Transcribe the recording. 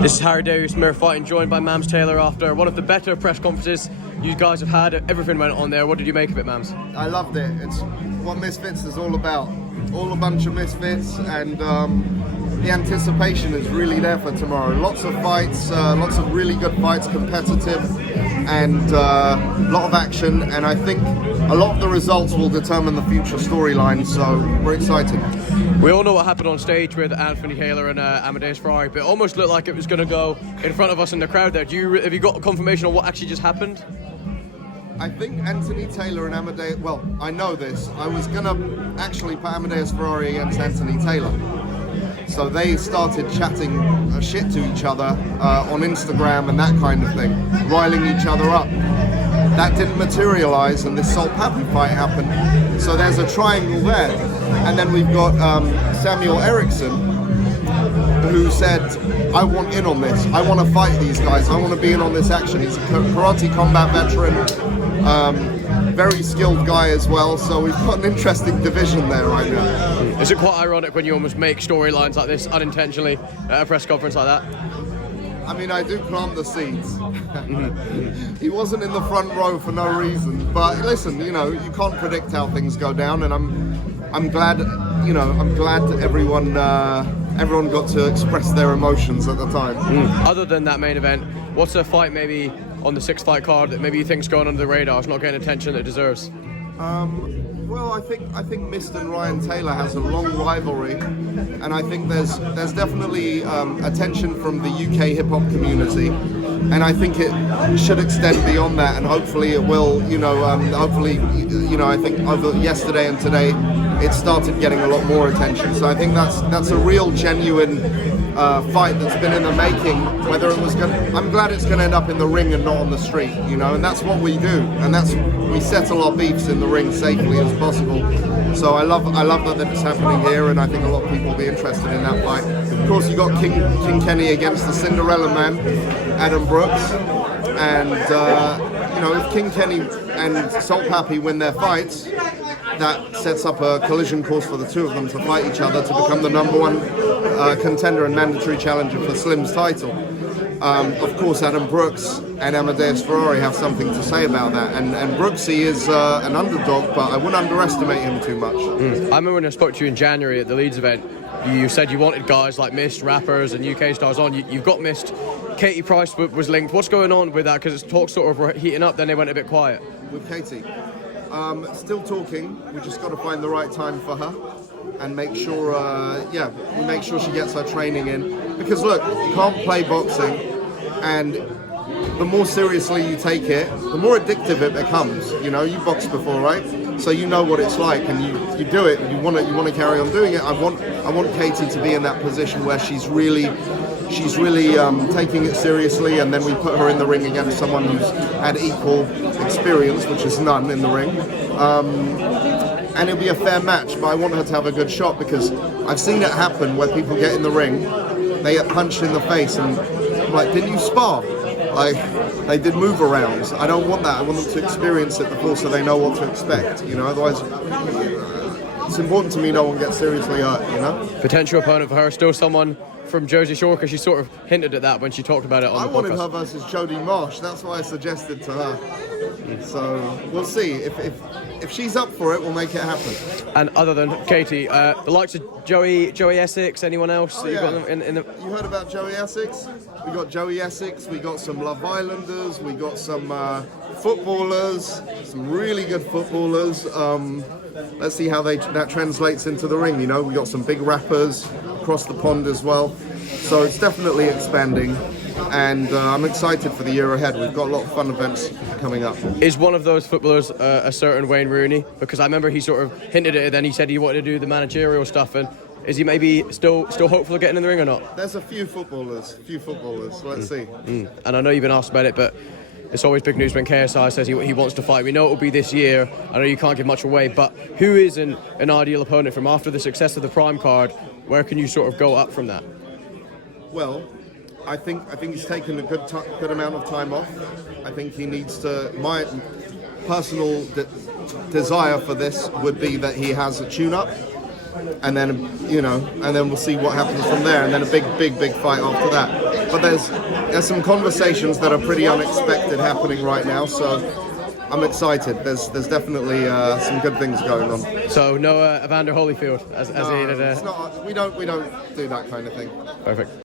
This is Amadeusz Ferrari joined by Mams Taylor after one of the better press conferences you guys have had. Everything went on there. What did you make of it, Mams? I loved it. It's what Misfits is all about. All a bunch of Misfits, and the anticipation is really there for tomorrow. Lots of fights, lots of really good fights, competitive, and a lot of action. And I think a lot of the results will determine the future storyline, so we're excited. We all know what happened on stage with Anthony Taylor and Amadeusz Ferrari, but it almost looked like it was going to go in front of us in the crowd there. Have you got confirmation on what actually just happened? I think Anthony Taylor and Amadeusz, well, I know this. I was going to actually put Amadeusz Ferrari against Anthony Taylor. So they started chatting shit to each other on Instagram and that kind of thing, riling each other up. That didn't materialise, and this Salt Pappy fight happened. So there's a triangle there. And then we've got Samuel Eriksson, who said, I want in on this. I want to fight these guys. I want to be in on this action. He's a karate combat veteran, very skilled guy as well. So we've got an interesting division there right now. Is it quite ironic when you almost make storylines like this unintentionally at a press conference like that? I mean, I do plant the seeds. He wasn't in the front row for no reason. But listen, you know, you can't predict how things go down, and I'm glad, you know, I'm glad that everyone got to express their emotions at the time. Other than that main event, what's a fight maybe on the 6th fight card that maybe you think's going under the radar, it's not getting attention that it deserves? Well, I think Mist and Ryan Taylor has a long rivalry, and I think there's definitely attention from the UK hip hop community, and I think it should extend beyond that, and hopefully it will. You know, hopefully, you know, I think over yesterday and today, it started getting a lot more attention. So I think that's a real genuine fight that's been in the making. Whether it was I'm glad it's going to end up in the ring and not on the street. You know, and that's what we do, and we settle our beefs in the ring safely as possible. So I love that it's happening here, and I think a lot of people will be interested in that fight. Of course, you got King Kenny against the Cinderella Man, Adam Brooks, and you know, if King Kenny and Salt Pappy win their fights, that sets up a collision course for the two of them to fight each other to become the #1 contender and mandatory challenger for Slim's title. Of course, Adam Brooks and Amadeusz Ferrari have something to say about that, and Brooksy is an underdog, but I wouldn't underestimate him too much. I remember when I spoke to you in January at the Leeds event, you said you wanted guys like Mist, rappers and UK stars on. You've got Mist. Katie Price was linked. What's going on with that? Because talks sort of were heating up, then they went a bit quiet. With Katie? Still talking. We just got to find the right time for her and make sure, make sure she gets her training in. Because look, you can't play boxing, and the more seriously you take it, the more addictive it becomes. You know, you boxed before, right? So you know what it's like, and you do it. And you want to carry on doing it. I want Katie to be in that position where she's really taking it seriously, and then we put her in the ring against someone who's had equal experience, which is none in the ring. And it'll be a fair match, but I want her to have a good shot, because I've seen it happen where people get in the ring, they get punched in the face, and I'm like, didn't you spar? Like, they did move arounds. I don't want that. I want them to experience it before, so they know what to expect. You know, otherwise, it's important to me no one gets seriously hurt. You know. Potential opponent for her, still someone from Jersey Shore, because she sort of hinted at that when she talked about it on the podcast. I wanted her versus Jodie Marsh. That's what I suggested to her. So we'll see. If she's up for it, we'll make it happen. And other than Katie, the likes of Joey Essex, anyone else that you've got in the... You heard about Joey Essex? We got Joey Essex, we got some Love Islanders, we got some footballers, some really good footballers. Let's see how that translates into the ring. You know, we got some big rappers across the pond as well. So it's definitely expanding, and I'm excited for the year ahead. We've got a lot of fun events coming up. Is one of those footballers a certain Wayne Rooney? Because I remember he sort of hinted at it, then he said he wanted to do the managerial stuff, and is he maybe still hopeful of getting in the ring or not? There's a few footballers. Let's see. And I know you've been asked about it, but it's always big news when KSI says he wants to fight. We know it will be this year. I know you can't give much away, but who is an ideal opponent from after the success of the Prime card? Where can you sort of go up from that? Well, I think he's taken a good amount of time off. I think he needs to. My personal desire for this would be that he has a tune-up, and then we'll see what happens from there, and then a big fight after that. but there's some conversations that are pretty unexpected happening right now. So I'm excited. There's definitely some good things going on. So no Evander Holyfield as No, he did. it's not, we don't do that kind of thing. Perfect.